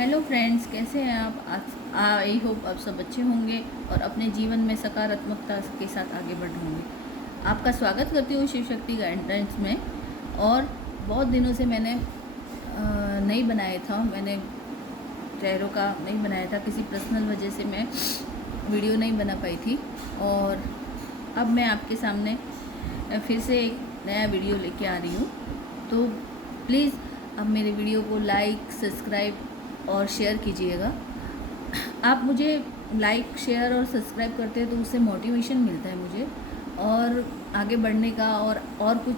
Hello friends, कैसे हैं आप? आई होप आप सब अच्छे होंगे और अपने जीवन में सकारात्मकता के साथ आगे बढ़ रहे होंगे। आपका स्वागत करती हूँ शिव शक्ति गाइडेंस में। और बहुत दिनों से मैंने नहीं बनाया था, मैंने चेहरों का नहीं बनाया था, किसी पर्सनल वजह से मैं वीडियो नहीं बना पाई थी। और अब मैं आपके सामने फिर से एक नया वीडियो लेके आ रही हूँ। तो प्लीज़ अब मेरे वीडियो को लाइक, सब्सक्राइब और शेयर कीजिएगा। आप मुझे लाइक, शेयर और सब्सक्राइब करते हैं तो उससे मोटिवेशन मिलता है मुझे, और आगे बढ़ने का और कुछ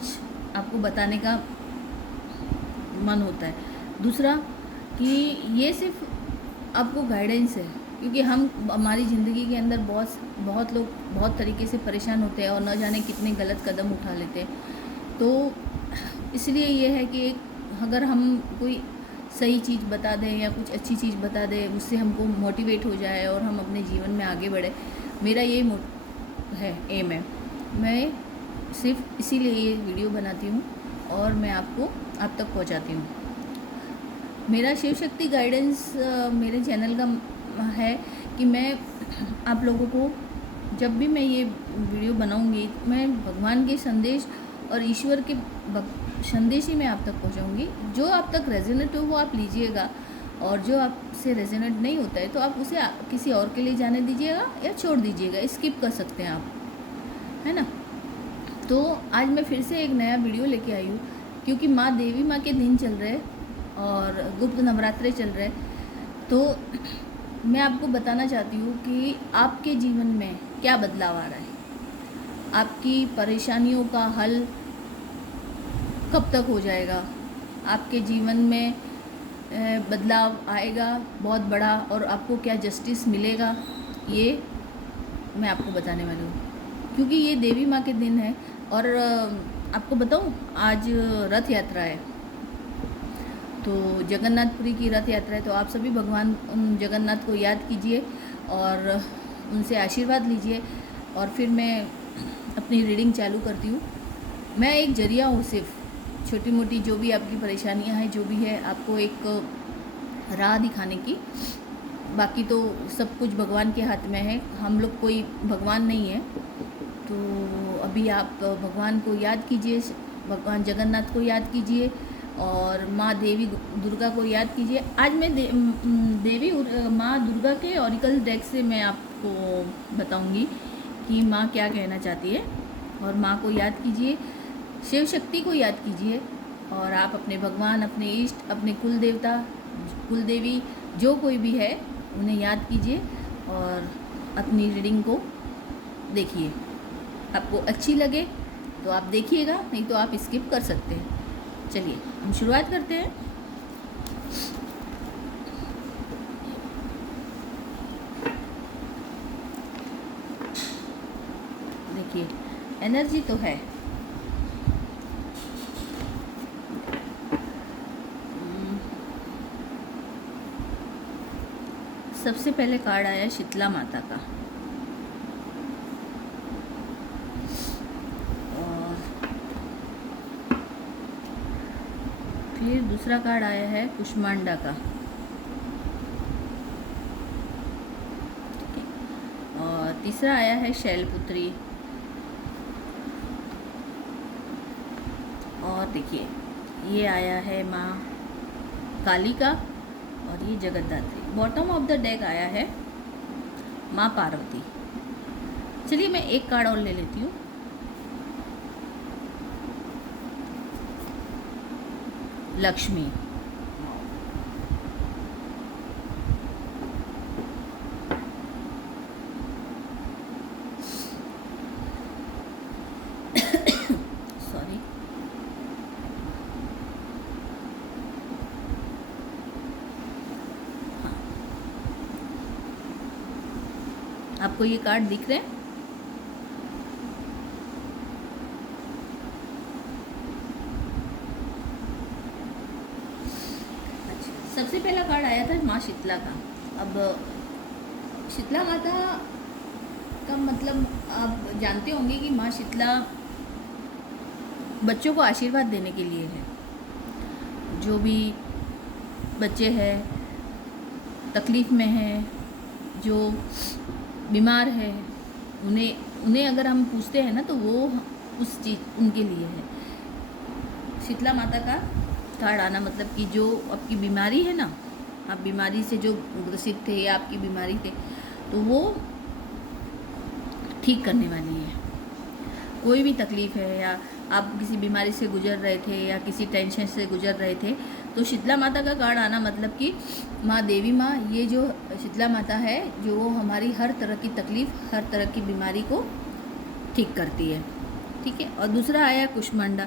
आपको बताने का मन होता है। दूसरा कि ये सिर्फ आपको गाइडेंस है, क्योंकि हमारी ज़िंदगी के अंदर बहुत लोग बहुत तरीके से परेशान होते हैं और न जाने कितने गलत कदम उठा लेते हैं। तो इसलिए ये है कि अगर हम कोई सही चीज़ बता दें या कुछ अच्छी चीज़ बता दें, उससे हमको मोटिवेट हो जाए और हम अपने जीवन में आगे बढ़े, मेरा ये एम है। मैं सिर्फ इसीलिए ये वीडियो बनाती हूँ और मैं आपको आप तक पहुँचाती हूँ। मेरा शिव शक्ति गाइडेंस मेरे चैनल का है कि मैं आप लोगों को जब भी मैं ये वीडियो बनाऊँगी, मैं भगवान के संदेश और ईश्वर के संदेश ही मैं आप तक पहुंचाऊंगी। जो आप तक रेजोनेट हो वो आप लीजिएगा, और जो आपसे रेजोनेट नहीं होता है तो आप उसे किसी और के लिए जाने दीजिएगा या छोड़ दीजिएगा, स्किप कर सकते हैं आप, है ना। तो आज मैं फिर से एक नया वीडियो लेके आई हूँ, क्योंकि देवी माँ के दिन चल रहे और गुप्त नवरात्रे चल रहे। तो मैं आपको बताना चाहती हूँ कि आपके जीवन में क्या बदलाव आ रहा है, आपकी परेशानियों का हल कब तक हो जाएगा, आपके जीवन में बदलाव आएगा बहुत बड़ा, और आपको क्या जस्टिस मिलेगा, ये मैं आपको बताने वाली हूँ। क्योंकि ये देवी माँ के दिन है। और आपको बताऊँ, आज रथ यात्रा है, तो जगन्नाथपुरी की रथ यात्रा है। तो आप सभी भगवान जगन्नाथ को याद कीजिए और उनसे आशीर्वाद लीजिए। और फिर मैं अपनी रीडिंग चालू करती हूँ। मैं एक जरिया हूँ, सिर्फ छोटी मोटी जो भी आपकी परेशानियां हैं, जो भी है, आपको एक राह दिखाने की। बाकी तो सब कुछ भगवान के हाथ में है, हम लोग कोई भगवान नहीं है। तो अभी आप भगवान को याद कीजिए, भगवान जगन्नाथ को याद कीजिए और माँ देवी दुर्गा को याद कीजिए। आज मैं देवी माँ दुर्गा के ऑरिकल डेक से मैं आपको बताऊंगी कि माँ क्या कहना चाहती है। और माँ को याद कीजिए, शिव शक्ति को याद कीजिए, और आप अपने भगवान, अपने इष्ट, अपने कुल देवता, कुल देवी, जो कोई भी है उन्हें याद कीजिए और अपनी रीडिंग को देखिए। आपको अच्छी लगे तो आप देखिएगा, नहीं तो आप स्किप कर सकते हैं। चलिए हम शुरुआत करते हैं। देखिए, एनर्जी तो है। सबसे पहले कार्ड आया शीतला माता का, और फिर दूसरा कार्ड आया है कुष्मांडा का, और तीसरा आया है शैलपुत्री। और देखिए, ये आया है माँ काली का, और ये जगद्धात्री। बॉटम ऑफ द डेक आया है माँ पार्वती। चलिए मैं एक कार्ड और ले लेती हूँ। लक्ष्मी। सॉरी। आपको ये कार्ड दिख रहे हैं? अच्छा, सबसे पहला कार्ड आया था माँ शीतला का। अब शीतला माता का मतलब आप जानते होंगे कि माँ शीतला बच्चों को आशीर्वाद देने के लिए है। जो भी बच्चे हैं तकलीफ़ में है, जो बीमार है, उन्हें उन्हें अगर हम पूछते हैं ना तो वो उस चीज़ उनके लिए है। शीतला माता का कार्ड आना मतलब कि जो आपकी बीमारी है ना, आप बीमारी से जो ग्रसित थे या आपकी बीमारी थे, तो वो ठीक करने वाली है। कोई भी तकलीफ़ है या आप किसी बीमारी से गुजर रहे थे या किसी टेंशन से गुजर रहे थे, तो शीतला माता का कार्ड आना मतलब कि माँ देवी माँ, ये जो शीतला माता है, जो वो हमारी हर तरह की तकलीफ़, हर तरह की बीमारी को ठीक करती है। ठीक है। और दूसरा आया कुष्मांडा।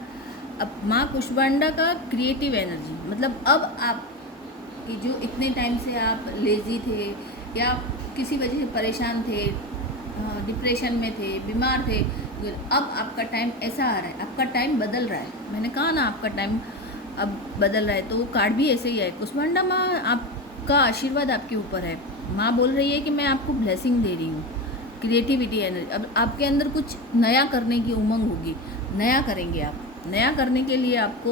अब माँ कुष्मांडा का क्रिएटिव एनर्जी, मतलब अब आप कि जो इतने टाइम से आप लेज़ी थे या किसी वजह से परेशान थे, डिप्रेशन में थे, बीमार थे, अब आपका टाइम ऐसा आ रहा है, आपका टाइम बदल रहा है। मैंने कहा ना आपका टाइम अब बदल रहा है, तो वो कार्ड भी ऐसे ही है। कुष्मांडा माँ, आपका आशीर्वाद आपके ऊपर है। माँ बोल रही है कि मैं आपको ब्लेसिंग दे रही हूँ, क्रिएटिविटी एनर्जी। अब आपके अंदर कुछ नया करने की उमंग होगी, नया करेंगे आप, नया करने के लिए आप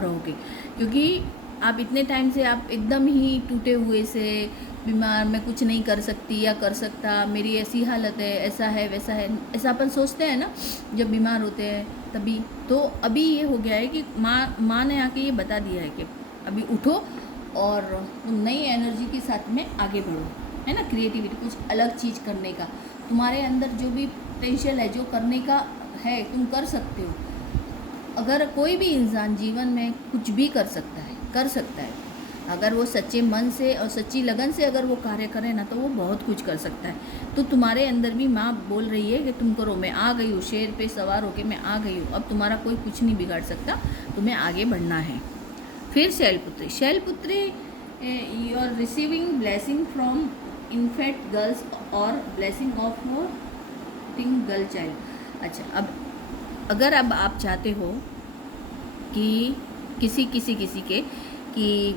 रहोगे, क्योंकि आप इतने टाइम से आप एकदम ही टूटे हुए से, बीमार, मैं कुछ नहीं कर सकती या कर सकता, मेरी ऐसी हालत है, ऐसा है वैसा है, ऐसा अपन सोचते हैं ना जब बीमार होते हैं तभी। तो अभी ये हो गया है कि माँ ने आके ये बता दिया है कि अभी उठो और नई एनर्जी के साथ में आगे बढ़ो, है ना। क्रिएटिविटी, कुछ अलग चीज़ करने का, तुम्हारे अंदर जो भी पोटेंशियल है, जो करने का है, तुम कर सकते हो। अगर कोई भी इंसान जीवन में कुछ भी कर सकता है, अगर वो सच्चे मन से और सच्ची लगन से अगर वो कार्य करे ना, तो वो बहुत कुछ कर सकता है। तो तुम्हारे अंदर भी माँ बोल रही है कि तुम करो। मैं आ गई हूँ, शेर पे सवार होके मैं आ गई हूँ, अब तुम्हारा कोई कुछ नहीं बिगाड़ सकता, तुम्हें आगे बढ़ना है। फिर Shailputri. Shailputri, you are receiving blessing from infant girls और blessing of tiny girl child. अच्छा, अब अगर अब आप चाहते हो कि किसी के कि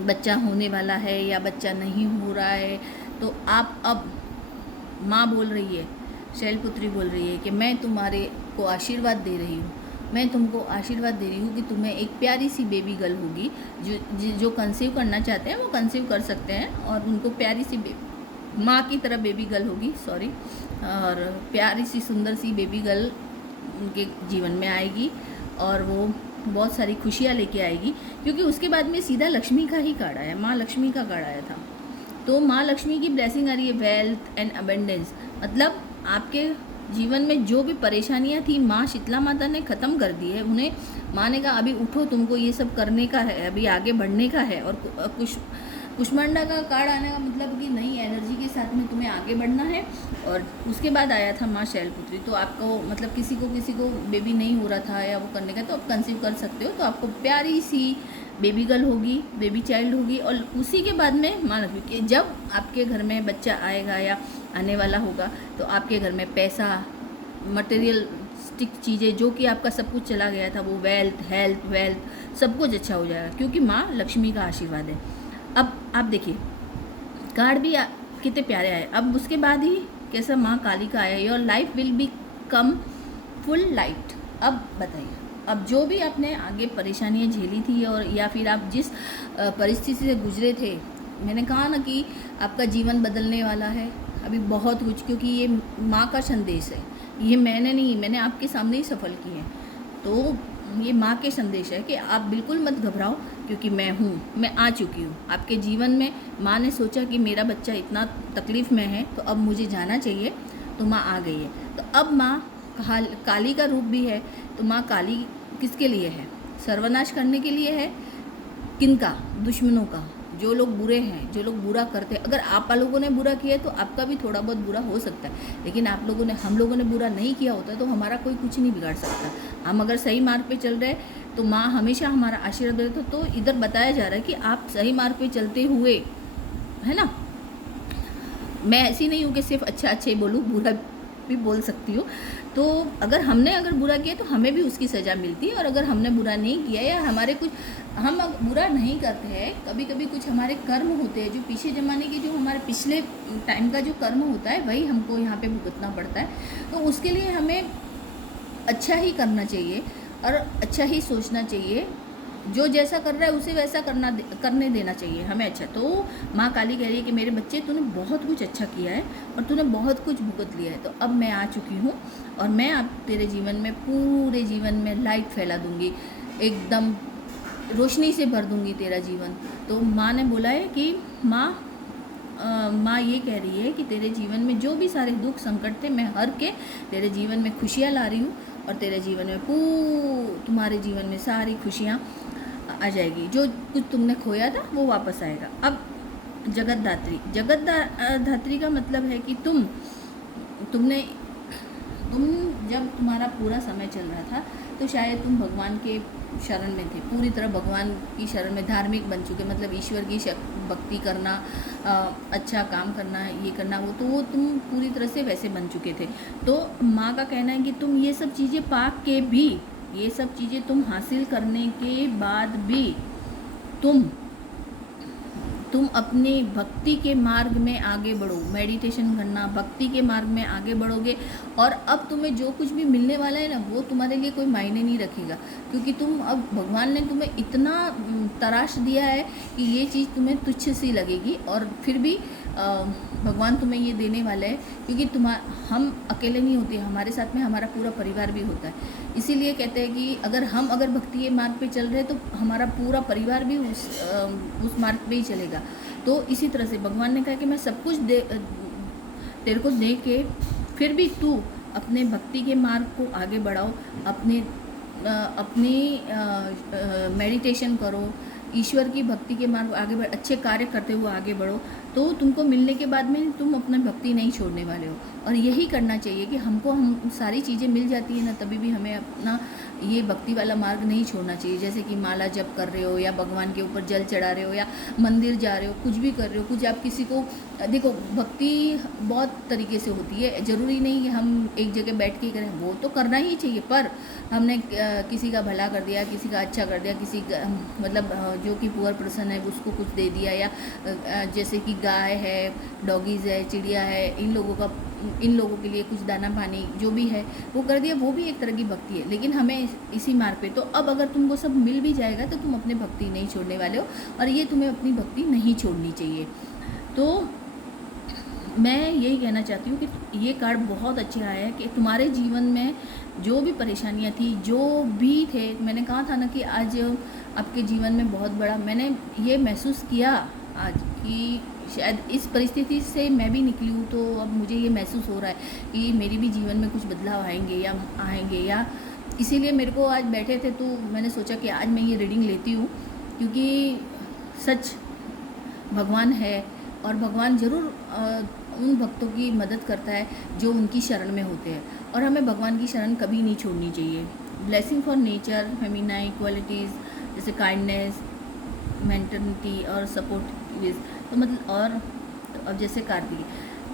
बच्चा होने वाला है या बच्चा नहीं हो रहा है, तो आप अब, माँ बोल रही है, शैलपुत्री बोल रही है कि मैं तुम्हारे को आशीर्वाद दे रही हूँ, मैं तुमको आशीर्वाद दे रही हूँ कि तुम्हें एक प्यारी सी बेबी गर्ल होगी। जो कंसीव करना चाहते हैं वो कंसीव कर सकते हैं, और उनको प्यारी सी माँ की तरह बेबी गर्ल होगी, सॉरी, और प्यारी सी सुंदर सी बेबी गर्ल उनके जीवन में आएगी और वो बहुत सारी खुशियाँ लेके आएगी। क्योंकि उसके बाद में सीधा लक्ष्मी का ही कार्ड आया, माँ लक्ष्मी का कार्ड आया था। तो माँ लक्ष्मी की ब्लेसिंग आ रही है, वेल्थ एंड अबेंडेंस। मतलब आपके जीवन में जो भी परेशानियाँ थी, माँ शीतला माता ने ख़त्म कर दी है। उन्हें माँ ने कहा अभी उठो, तुमको ये सब करने का है, अभी आगे बढ़ने का है। और कुष्मांडा का कार्ड आने का मतलब कि नई एनर्जी के साथ में तुम्हें आगे बढ़ना है। और उसके बाद आया था माँ शैलपुत्री। तो आपको मतलब किसी को बेबी नहीं हो रहा था या वो करने का, तो आप कंसीव कर सकते हो। तो आपको प्यारी सी बेबी गर्ल होगी, बेबी चाइल्ड होगी। और उसी के बाद में मान लो कि जब आपके घर में बच्चा आएगा या आने वाला होगा, तो आपके घर में पैसा, मटेरियलिस्टिक चीज़ें, जो कि आपका सब कुछ चला गया था, वो वेल्थ सब कुछ अच्छा हो जाएगा, क्योंकि माँ लक्ष्मी का आशीर्वाद है। अब आप देखिए, कार्ड भी कितने प्यारे आए। अब उसके बाद ही कैसा माँ काली का आया, your life will be come full light. अब बताइए, अब जो भी आपने आगे परेशानियाँ झेली थी और या फिर आप जिस परिस्थिति से गुजरे थे, मैंने कहा ना कि आपका जीवन बदलने वाला है अभी बहुत कुछ, क्योंकि ये माँ का संदेश है। ये मैंने आपके सामने ही सफल की है। तो ये माँ के संदेश है कि आप बिल्कुल मत घबराओ, क्योंकि मैं आ चुकी हूँ आपके जीवन में। माँ ने सोचा कि मेरा बच्चा इतना तकलीफ़ में है, तो अब मुझे जाना चाहिए, तो माँ आ गई है। तो अब माँ काली का रूप भी है। तो माँ काली किसके लिए है? सर्वनाश करने के लिए है। किनका? दुश्मनों का, जो लोग बुरे हैं, जो लोग बुरा करते हैं। अगर आप लोगों ने बुरा किया तो आपका भी थोड़ा बहुत बुरा हो सकता है, लेकिन हम लोगों ने बुरा नहीं किया होता तो हमारा कोई कुछ नहीं बिगाड़ सकता। हम अगर सही मार्ग पे चल रहे तो माँ हमेशा हमारा आशीर्वाद देते। तो इधर बताया जा रहा है कि आप सही मार्ग पे चलते हुए, है ना, मैं ऐसी नहीं हूँ कि सिर्फ अच्छा ही बोलूँ, बुरा भी बोल सकती हूँ। तो अगर बुरा किया तो हमें भी उसकी सज़ा मिलती है, और अगर हमने बुरा नहीं किया या हम बुरा नहीं करते हैं, कभी कभी कुछ हमारे कर्म होते हैं, जो पीछे ज़माने के, जो हमारे पिछले टाइम का जो कर्म होता है, वही हमको यहाँ पे भुगतना पड़ता है। तो उसके लिए हमें अच्छा ही करना चाहिए और अच्छा ही सोचना चाहिए। जो जैसा कर रहा है उसे वैसा करने देना चाहिए हमें। अच्छा, तो माँ काली कह रही है कि मेरे बच्चे, तूने बहुत कुछ अच्छा किया है और तूने बहुत कुछ भुगत लिया है, तो अब मैं आ चुकी हूँ और मैं अब तेरे जीवन में, पूरे जीवन में लाइट फैला दूँगी, एकदम रोशनी से भर दूँगी तेरा जीवन। तो माँ ने बोला है कि माँ ये कह रही है कि तेरे जीवन में जो भी सारे दुख संकट थे, मैं हर के तेरे जीवन में खुशियाँ ला रही हूँ और तेरे जीवन में तुम्हारे जीवन में सारी खुशियाँ आ जाएगी। जो कुछ तुमने खोया था वो वापस आएगा। अब जगत धात्री का मतलब है कि तुम जब तुम्हारा पूरा समय चल रहा था तो शायद तुम भगवान के शरण में थे, पूरी तरह भगवान की शरण में धार्मिक बन चुके, मतलब ईश्वर की भक्ति करना, अच्छा काम करना, ये करना, वो तुम पूरी तरह से वैसे बन चुके थे। तो माँ का कहना है कि तुम ये सब चीज़ें पा के भी, ये सब चीज़ें तुम हासिल करने के बाद भी तुम अपनी भक्ति के मार्ग में आगे बढ़ो, मेडिटेशन करना, भक्ति के मार्ग में आगे बढ़ोगे और अब तुम्हें जो कुछ भी मिलने वाला है ना, वो तुम्हारे लिए कोई मायने नहीं रखेगा, क्योंकि अब भगवान ने तुम्हें इतना तराश दिया है कि ये चीज़ तुम्हें तुच्छ सी लगेगी, और फिर भी भगवान तुम्हें ये देने वाले हैं, क्योंकि हम अकेले नहीं होते, हमारे साथ में हमारा पूरा परिवार भी होता है। इसीलिए कहते हैं कि अगर भक्ति के मार्ग पे चल रहे हैं तो हमारा पूरा परिवार भी उस मार्ग पे ही चलेगा। तो इसी तरह से भगवान ने कहा कि मैं सब कुछ तेरे को दे के फिर भी तू अपने भक्ति के मार्ग को आगे बढ़ाओ, अपनी मेडिटेशन करो, ईश्वर की भक्ति के मार्ग आगे बढ़, अच्छे कार्य करते हुए आगे बढ़ो, तो तुमको मिलने के बाद में तुम अपना भक्ति नहीं छोड़ने वाले हो। और यही करना चाहिए कि हम सारी चीज़ें मिल जाती है ना, तभी भी हमें अपना ये भक्ति वाला मार्ग नहीं छोड़ना चाहिए। जैसे कि माला जप कर रहे हो, या भगवान के ऊपर जल चढ़ा रहे हो, या मंदिर जा रहे हो, कुछ भी कर रहे हो, कुछ आप किसी को, देखो भक्ति बहुत तरीके से होती है, ज़रूरी नहीं कि हम एक जगह बैठ के करें, वो तो करना ही चाहिए, पर हमने किसी का भला कर दिया, किसी का अच्छा कर दिया, किसी का मतलब जो कि पुअर पर्सन है उसको कुछ दे दिया, या जैसे कि गाय है, डॉगीज़ है, चिड़िया है, इन लोगों के लिए कुछ दाना पानी जो भी है वो कर दिया, वो भी एक तरह की भक्ति है। लेकिन हमें इसी मार्ग पे, तो अब अगर तुमको सब मिल भी जाएगा तो तुम अपने भक्ति नहीं छोड़ने वाले हो, और ये तुम्हें अपनी भक्ति नहीं छोड़नी चाहिए। तो मैं यही कहना चाहती हूँ कि ये कार्ड बहुत अच्छे आया है कि तुम्हारे जीवन में जो भी परेशानियाँ थी, जो भी थे, मैंने कहा था ना कि आज आपके जीवन में बहुत बड़ा, मैंने ये महसूस किया आज कि शायद इस परिस्थिति से मैं भी निकली हूँ, तो अब मुझे ये महसूस हो रहा है कि मेरे भी जीवन में कुछ बदलाव आएंगे, या इसीलिए मेरे को आज बैठे थे तो मैंने सोचा कि आज मैं ये रीडिंग लेती हूँ, क्योंकि सच भगवान है और भगवान ज़रूर उन भक्तों की मदद करता है जो उनकी शरण में होते हैं, और हमें भगवान की शरण कभी नहीं छोड़नी चाहिए। Blessing for nature, feminine qualities जैसे काइंडनेस, मेंटलिटी और सपोर्ट, तो मतलब, और अब जैसे कार्तिक,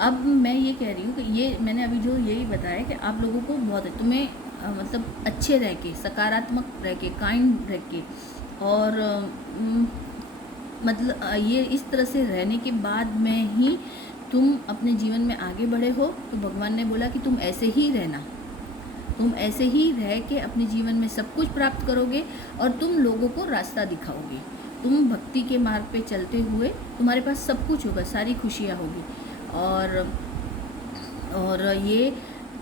अब मैं ये कह रही हूँ कि ये मैंने अभी जो यही बताया कि आप लोगों को बहुत, तुम्हें मतलब अच्छे रह के, सकारात्मक रह के, काइंड रह के, और मतलब ये इस तरह से रहने के बाद में ही तुम अपने जीवन में आगे बढ़े हो, तो भगवान ने बोला कि तुम ऐसे ही रहना, तुम ऐसे ही रह के अपने जीवन में सब कुछ प्राप्त करोगे और तुम लोगों को रास्ता दिखाओगे। तुम भक्ति के मार्ग पे चलते हुए तुम्हारे पास सब कुछ होगा, सारी खुशियाँ होगी, और ये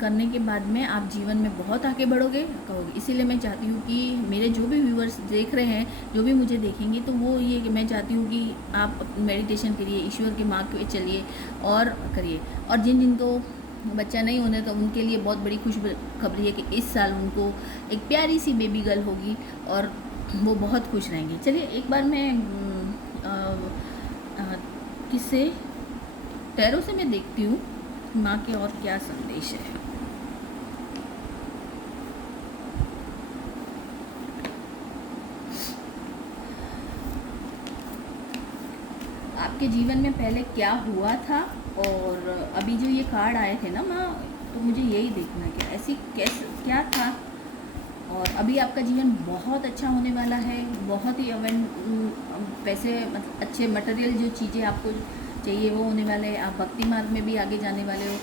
करने के बाद में आप जीवन में बहुत आगे बढ़ोगे कहोगे। इसीलिए मैं चाहती हूँ कि मेरे जो भी व्यूअर्स देख रहे हैं, जो भी मुझे देखेंगे, तो वो ये कि मैं चाहती हूँ कि आप मेडिटेशन करिए, ईश्वर के मार्ग पे चलिए और करिए। और जिनको बच्चा नहीं होने, तो उनके लिए बहुत बड़ी खुशखबरी है कि इस साल उनको एक प्यारी सी बेबी गर्ल होगी और वो बहुत खुश रहेंगे। चलिए एक बार मैं किससे, टैरो से मैं देखती हूँ माँ के और क्या संदेश है। आपके जीवन में पहले क्या हुआ था, और अभी जो ये कार्ड आए थे ना माँ, तो मुझे यही देखना कि ऐसी क्या था, और अभी आपका जीवन बहुत अच्छा होने वाला है, बहुत ही पैसे, मतलब अच्छे मटेरियल जो चीज़ें आपको चाहिए वो होने वाले हैं, आप भक्ति मार्ग में भी आगे जाने वाले हो।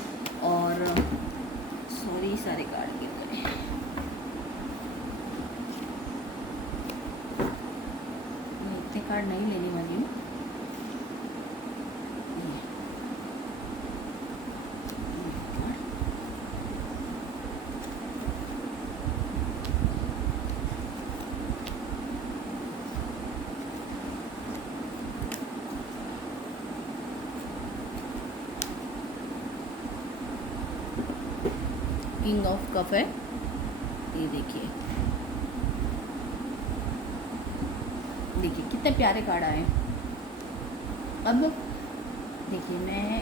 और सॉरी, सारे कार्ड गिर गए। कार्ड नहीं लेने वाली हूँ। किंग ऑफ कप है, ये देखिए कितने प्यारे कार्ड आए। अब देखिए मैं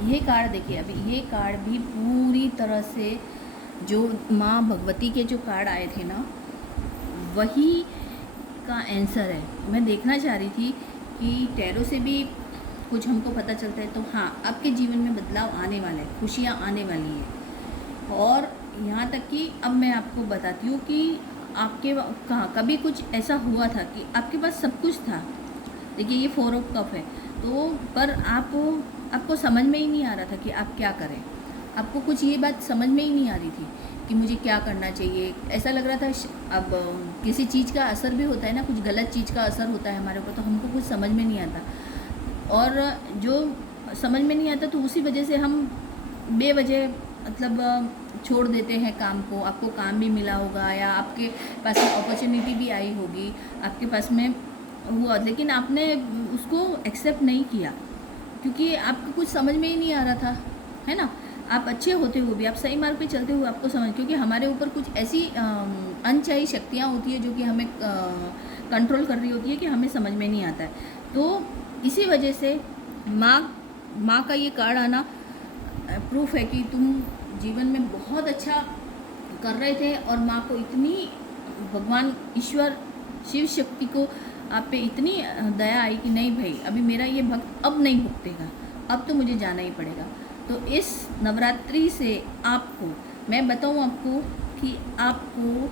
ये कार्ड देखिए, अभी ये कार्ड भी पूरी तरह से जो माँ भगवती के जो कार्ड आए थे ना, वही का आंसर है। मैं देखना चाह रही थी कि टैरो से भी कुछ हमको पता चलता है, तो हाँ आपके जीवन में बदलाव आने वाला है, खुशियाँ आने वाली है। और यहाँ तक कि अब मैं आपको बताती हूँ कि आपके कहाँ कभी कुछ ऐसा हुआ था कि आपके पास सब कुछ था। देखिए ये 4 ऑफ कप है, तो पर आपको समझ में ही नहीं आ रहा था कि आप क्या करें। आपको कुछ ये बात समझ में ही नहीं आ रही थी कि मुझे क्या करना चाहिए। ऐसा लग रहा था अब किसी चीज़ का असर भी होता है ना, कुछ गलत चीज़ का असर होता है हमारे ऊपर, तो हमको कुछ समझ में नहीं आता। और जो समझ में नहीं आता तो उसी वजह से हम बेवजह मतलब छोड़ देते हैं काम को। आपको काम भी मिला होगा या आपके पास में अपॉर्चुनिटी भी आई होगी आपके पास में हुआ, लेकिन आपने उसको एक्सेप्ट नहीं किया क्योंकि आपको कुछ समझ में ही नहीं आ रहा था, है ना। आप अच्छे होते हुए भी, आप सही मार्ग पे चलते हुए आपको समझ, क्योंकि हमारे ऊपर कुछ ऐसी अनचाही शक्तियाँ होती है जो कि हमें कंट्रोल कर रही होती है कि हमें समझ में नहीं आता है। तो इसी वजह से माँ का ये कार्ड आना प्रूफ है कि तुम जीवन में बहुत अच्छा कर रहे थे और माँ को इतनी, भगवान ईश्वर शिव शक्ति को आप पे इतनी दया आई कि नहीं भाई अभी मेरा ये भक्त अब नहीं भुगतेगा, अब तो मुझे जाना ही पड़ेगा। तो इस नवरात्रि से आपको मैं बताऊं आपको कि आपको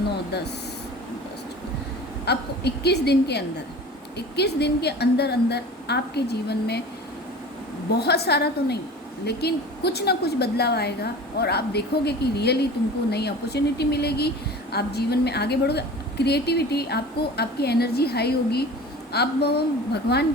9-10 आपको 21 दिन के अंदर आपके जीवन में बहुत सारा तो नहीं लेकिन कुछ ना कुछ बदलाव आएगा और आप देखोगे कि रियली तुमको नई अपॉर्चुनिटी मिलेगी, आप जीवन में आगे बढ़ोगे। क्रिएटिविटी आपको, आपकी एनर्जी हाई होगी, आप भगवान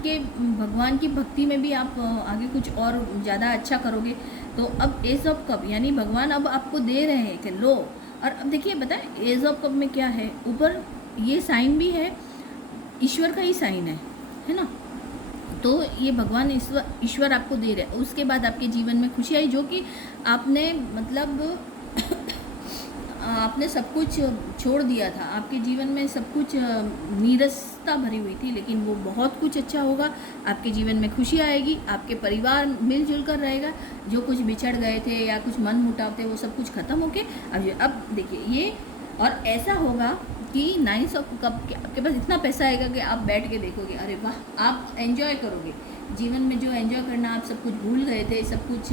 की भक्ति में भी आप आगे कुछ और ज़्यादा अच्छा करोगे। तो अब एज ऑफ कप यानी भगवान अब आपको दे रहे हैं कि लो। और अब देखिए बताएं एज ऑफ कप में क्या है, ऊपर ये साइन भी है, ईश्वर का ही साइन है ना। तो ये भगवान ईश्वर आपको दे रहे हैं। उसके बाद आपके जीवन में खुशी आई जो कि आपने मतलब आपने सब कुछ छोड़ दिया था, आपके जीवन में सब कुछ नीरसता भरी हुई थी, लेकिन वो बहुत कुछ अच्छा होगा। आपके जीवन में खुशी आएगी, आपके परिवार मिलजुल कर रहेगा, जो कुछ बिछड़ गए थे या कुछ मन मुटाव थे वो सब कुछ ख़त्म होके अब देखिए ये, और ऐसा होगा कि 9 ऑफ कप आपके पास इतना पैसा आएगा कि आप बैठ के देखोगे, अरे वाह, आप एंजॉय करोगे जीवन में। जो एंजॉय करना आप सब कुछ भूल गए थे, सब कुछ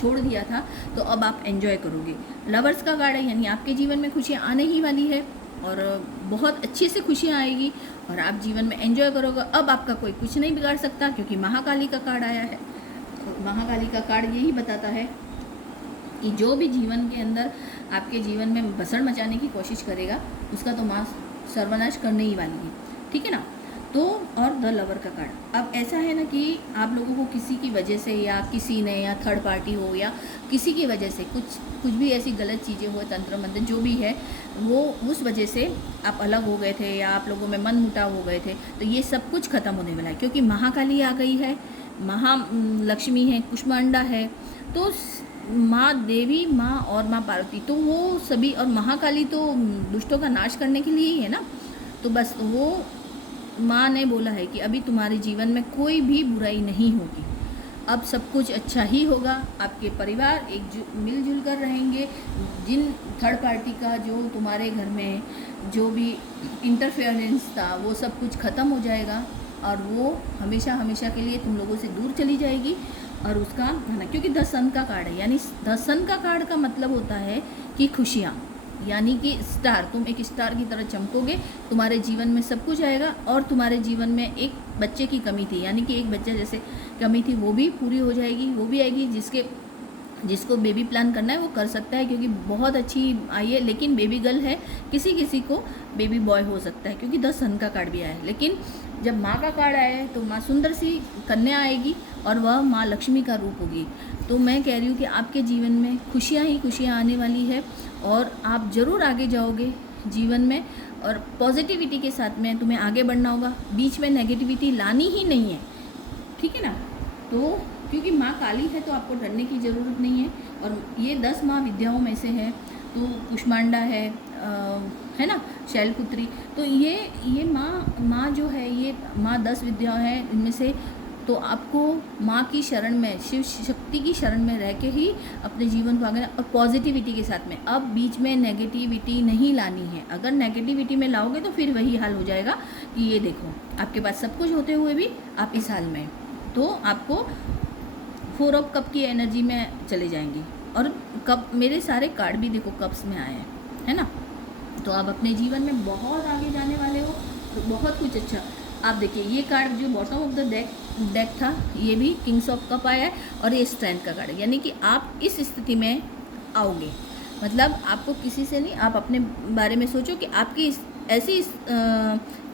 छोड़ दिया था, तो अब आप एंजॉय करोगे। लवर्स का कार्ड है यानी आपके जीवन में खुशियाँ आने ही वाली है और बहुत अच्छे से खुशियाँ आएगी और आप जीवन में एंजॉय करोगे। अब आपका कोई कुछ नहीं बिगाड़ सकता क्योंकि महाकाली का कार्ड आया है। और महाकाली का कार्ड यही बताता है कि जो भी जीवन के अंदर आपके जीवन में भसड़ मचाने की कोशिश करेगा उसका तो माँ सर्वनाश करने ही वाली है, ठीक है ना। तो और द लवर का कार्ड, अब ऐसा है ना कि आप लोगों को किसी की वजह से या किसी ने या थर्ड पार्टी हो या किसी की वजह से कुछ भी ऐसी गलत चीज़ें हो, तंत्र मंत्र जो भी है वो, उस वजह से आप अलग हो गए थे या आप लोगों में मन मुटाव हो गए थे, तो ये सब कुछ ख़त्म होने वाला है क्योंकि महाकाली आ गई है, महालक्ष्मी है, कुष्मांडा है, तो माँ देवी, माँ और माँ पार्वती, तो वो सभी, और महाकाली तो दुष्टों का नाश करने के लिए ही है ना। तो बस वो माँ ने बोला है कि अभी तुम्हारे जीवन में कोई भी बुराई नहीं होगी, अब सब कुछ अच्छा ही होगा। आपके परिवार मिलजुल कर रहेंगे। जिन थर्ड पार्टी का जो तुम्हारे घर में जो भी इंटरफेरेंस था वो सब कुछ ख़त्म हो जाएगा और वो हमेशा हमेशा के लिए तुम लोगों से दूर चली जाएगी। और उसका है ना, क्योंकि 10 सन का कार्ड है, यानी 10 सन का कार्ड का मतलब होता है कि खुशियाँ, यानी कि स्टार, तुम एक स्टार की तरह चमकोगे, तुम्हारे जीवन में सब कुछ आएगा। और तुम्हारे जीवन में एक बच्चे की कमी थी, यानी कि एक बच्चा जैसे कमी थी वो भी पूरी हो जाएगी, वो भी आएगी। जिसको बेबी प्लान करना है वो कर सकता है, क्योंकि बहुत अच्छी आई है। लेकिन बेबी गर्ल है, किसी किसी को बेबी बॉय हो सकता है, क्योंकि 10 सन का कार्ड भी आया है। लेकिन जब माँ का कार्ड आया है तो माँ सुंदर सी कन्या आएगी और वह माँ लक्ष्मी का रूप होगी। तो मैं कह रही हूँ कि आपके जीवन में खुशियाँ ही खुशियाँ आने वाली है और आप ज़रूर आगे जाओगे जीवन में। और पॉजिटिविटी के साथ में तुम्हें आगे बढ़ना होगा, बीच में नेगेटिविटी लानी ही नहीं है, ठीक है ना। तो क्योंकि माँ काली है तो आपको डरने की ज़रूरत नहीं है। और ये 10 माँ विद्याओं में से है, तो कुष्मांडा है ना, शैलपुत्री। तो ये माँ जो है, ये माँ 10 विद्या है इनमें से। तो आपको माँ की शरण में, शिव शक्ति की शरण में रह के ही अपने जीवन को आगे, और पॉजिटिविटी के साथ में। अब बीच में नेगेटिविटी नहीं लानी है। अगर नेगेटिविटी में लाओगे तो फिर वही हाल हो जाएगा कि ये देखो आपके पास सब कुछ होते हुए भी आप इस हाल में, तो आपको 4 ऑफ कप की एनर्जी में चले जाएंगी। और कप, मेरे सारे कार्ड भी देखो कप्स में आए हैं, है ना। तो आप अपने जीवन में बहुत आगे जाने वाले हो, तो बहुत कुछ अच्छा। आप देखिए ये कार्ड जो बॉटम ऑफ द डेक था, ये भी किंग्स ऑफ कप आया है और ये स्ट्रेंथ का कार्ड है, यानी कि आप इस स्थिति में आओगे। मतलब आपको किसी से नहीं, आप अपने बारे में सोचो कि आपकी ऐसी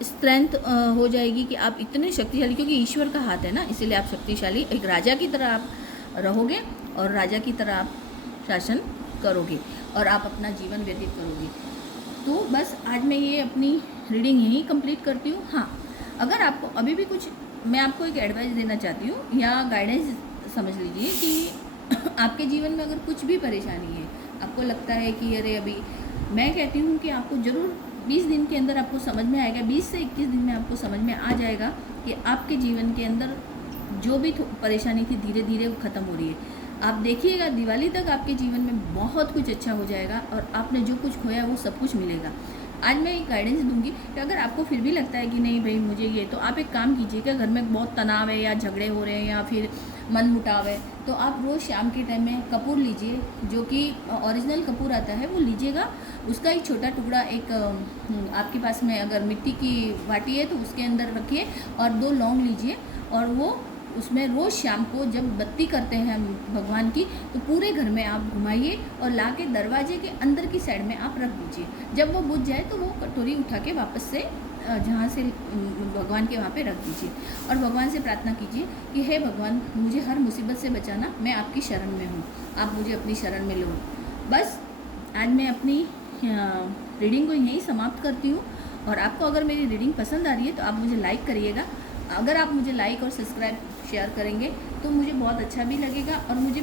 स्ट्रेंथ हो जाएगी कि आप इतने शक्तिशाली, क्योंकि ईश्वर का हाथ है ना, इसीलिए आप शक्तिशाली, एक राजा की तरह आप रहोगे और राजा की तरह आप शासन करोगे और आप अपना जीवन व्यतीत करोगे। तो बस आज मैं ये अपनी रीडिंग यहीं कंप्लीट करती हूँ। हाँ, अगर आपको अभी भी कुछ, मैं आपको एक एडवाइस देना चाहती हूँ या गाइडेंस समझ लीजिए कि आपके जीवन में अगर कुछ भी परेशानी है, आपको लगता है कि अरे अभी, मैं कहती हूँ कि आपको ज़रूर 20 दिन के अंदर आपको समझ में आएगा, 20 से 21 दिन में आपको समझ में आ जाएगा कि आपके जीवन के अंदर जो भी परेशानी थी धीरे धीरे वो ख़त्म हो रही है। आप देखिएगा दिवाली तक आपके जीवन में बहुत कुछ अच्छा हो जाएगा और आपने जो कुछ खोया वो सब कुछ मिलेगा। आज मैं एक गाइडेंस दूंगी कि अगर आपको फिर भी लगता है कि नहीं भाई मुझे ये, तो आप एक काम कीजिएगा, घर में बहुत तनाव है या झगड़े हो रहे हैं या फिर मन मुटाव है, तो आप रोज़ शाम के टाइम में कपूर लीजिए, जो कि ओरिजिनल कपूर आता है वो लीजिएगा। उसका एक छोटा टुकड़ा, एक आपके पास में अगर मिट्टी की वाटी है तो उसके अंदर रखिए और 2 लौंग लीजिए और वो उसमें रोज़ शाम को जब बत्ती करते हैं भगवान की, तो पूरे घर में आप घुमाइए और ला के दरवाजे के अंदर की साइड में आप रख दीजिए। जब वो बुझ जाए तो वो कटोरी उठा के वापस से जहाँ से भगवान के वहाँ पे रख दीजिए और भगवान से प्रार्थना कीजिए कि हे भगवान, मुझे हर मुसीबत से बचाना, मैं आपकी शरण में हूँ, आप मुझे अपनी शरण में लो। बस आज मैं अपनी रीडिंग को यहीं समाप्त करती हूँ। और आपको अगर मेरी रीडिंग पसंद आ रही है तो आप मुझे लाइक करिएगा। अगर आप मुझे लाइक और सब्सक्राइब शेयर करेंगे तो मुझे बहुत अच्छा भी लगेगा और मुझे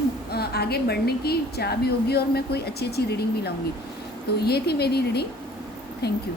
आगे बढ़ने की चाह भी होगी और मैं कोई अच्छी अच्छी रीडिंग भी लाऊंगी। तो ये थी मेरी रीडिंग। Thank you.